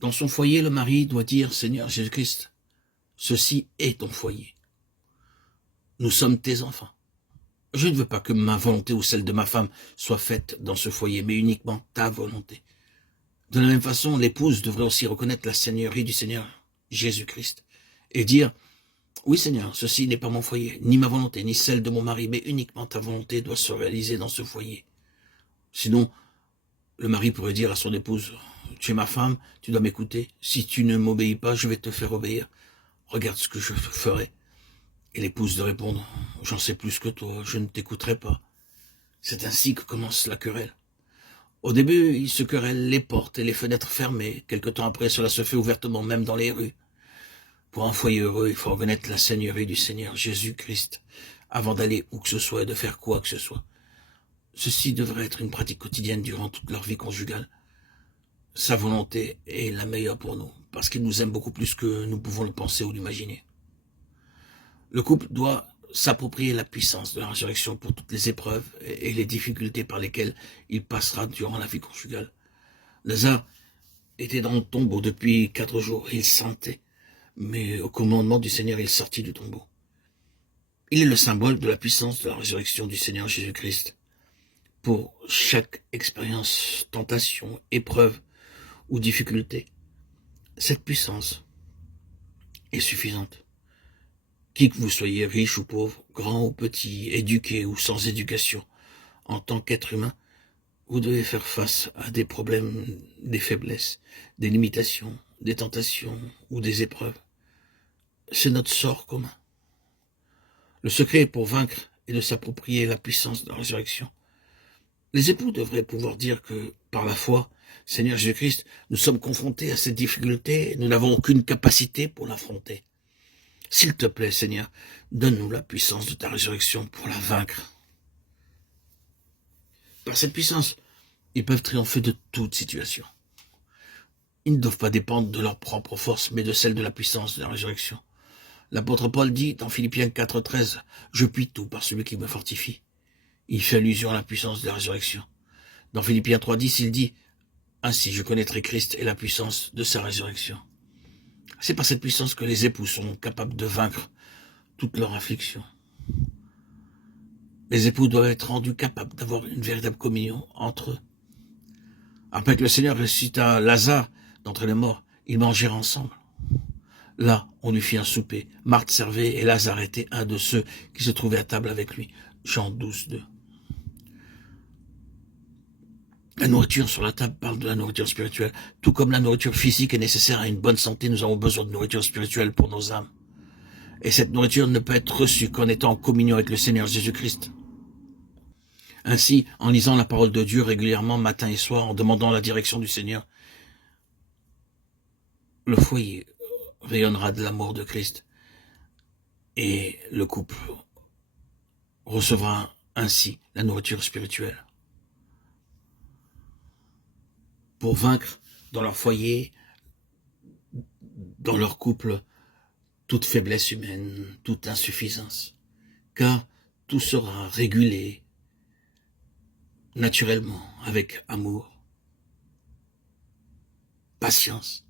Dans son foyer, le mari doit dire, Seigneur Jésus-Christ, ceci est ton foyer. Nous sommes tes enfants. Je ne veux pas que ma volonté ou celle de ma femme soit faite dans ce foyer, mais uniquement ta volonté. De la même façon, l'épouse devrait aussi reconnaître la seigneurie du Seigneur Jésus-Christ et dire, oui Seigneur, ceci n'est pas mon foyer, ni ma volonté, ni celle de mon mari, mais uniquement ta volonté doit se réaliser dans ce foyer. Sinon, le mari pourrait dire à son épouse, tu es ma femme, tu dois m'écouter, si tu ne m'obéis pas, je vais te faire obéir. Regarde ce que je ferai. Et l'épouse de répondre, j'en sais plus que toi, je ne t'écouterai pas. C'est ainsi que commence la querelle. Au début, ils se querellent les portes et les fenêtres fermées. Quelque temps après, cela se fait ouvertement, même dans les rues. Pour un foyer heureux, il faut reconnaître la seigneurie du Seigneur Jésus-Christ avant d'aller où que ce soit et de faire quoi que ce soit. Ceci devrait être une pratique quotidienne durant toute leur vie conjugale. Sa volonté est la meilleure pour nous, parce qu'il nous aime beaucoup plus que nous pouvons le penser ou l'imaginer. Le couple doit s'approprier la puissance de la résurrection pour toutes les épreuves et les difficultés par lesquelles il passera durant la vie conjugale. Lazare était dans le tombeau depuis 4 jours, il sentait, mais au commandement du Seigneur, il sortit du tombeau. Il est le symbole de la puissance de la résurrection du Seigneur Jésus-Christ. Pour chaque expérience, tentation, épreuve ou difficulté, cette puissance est suffisante. Qui que vous soyez, riche ou pauvre, grand ou petit, éduqué ou sans éducation, en tant qu'être humain, vous devez faire face à des problèmes, des faiblesses, des limitations, des tentations ou des épreuves. C'est notre sort commun. Le secret pour vaincre est de s'approprier la puissance de la résurrection. Les époux devraient pouvoir dire que, par la foi, Seigneur Jésus-Christ, nous sommes confrontés à cette difficulté et nous n'avons aucune capacité pour l'affronter. S'il te plaît, Seigneur, donne-nous la puissance de ta résurrection pour la vaincre. Par cette puissance, ils peuvent triompher de toute situation. Ils ne doivent pas dépendre de leur propre force, mais de celle de la puissance de la résurrection. L'apôtre Paul dit dans Philippiens 4,13, « Je puis tout par celui qui me fortifie ». Il fait allusion à la puissance de la résurrection. Dans Philippiens 3,10, il dit, « Ainsi je connaîtrai Christ et la puissance de sa résurrection ». C'est par cette puissance que les époux sont capables de vaincre toute leur affliction. Les époux doivent être rendus capables d'avoir une véritable communion entre eux. Après que le Seigneur ressuscita Lazare d'entre les morts, ils mangèrent ensemble. Là, on lui fit un souper. Marthe servait et Lazare était un de ceux qui se trouvaient à table avec lui. Jean 12:2. La nourriture sur la table parle de la nourriture spirituelle. Tout comme la nourriture physique est nécessaire à une bonne santé, nous avons besoin de nourriture spirituelle pour nos âmes. Et cette nourriture ne peut être reçue qu'en étant en communion avec le Seigneur Jésus-Christ. Ainsi, en lisant la parole de Dieu régulièrement, matin et soir, en demandant la direction du Seigneur, le foyer rayonnera de l'amour de Christ. Et le couple recevra ainsi la nourriture spirituelle. Pour vaincre dans leur foyer, dans leur couple, toute faiblesse humaine, toute insuffisance. Car tout sera régulé naturellement avec amour, patience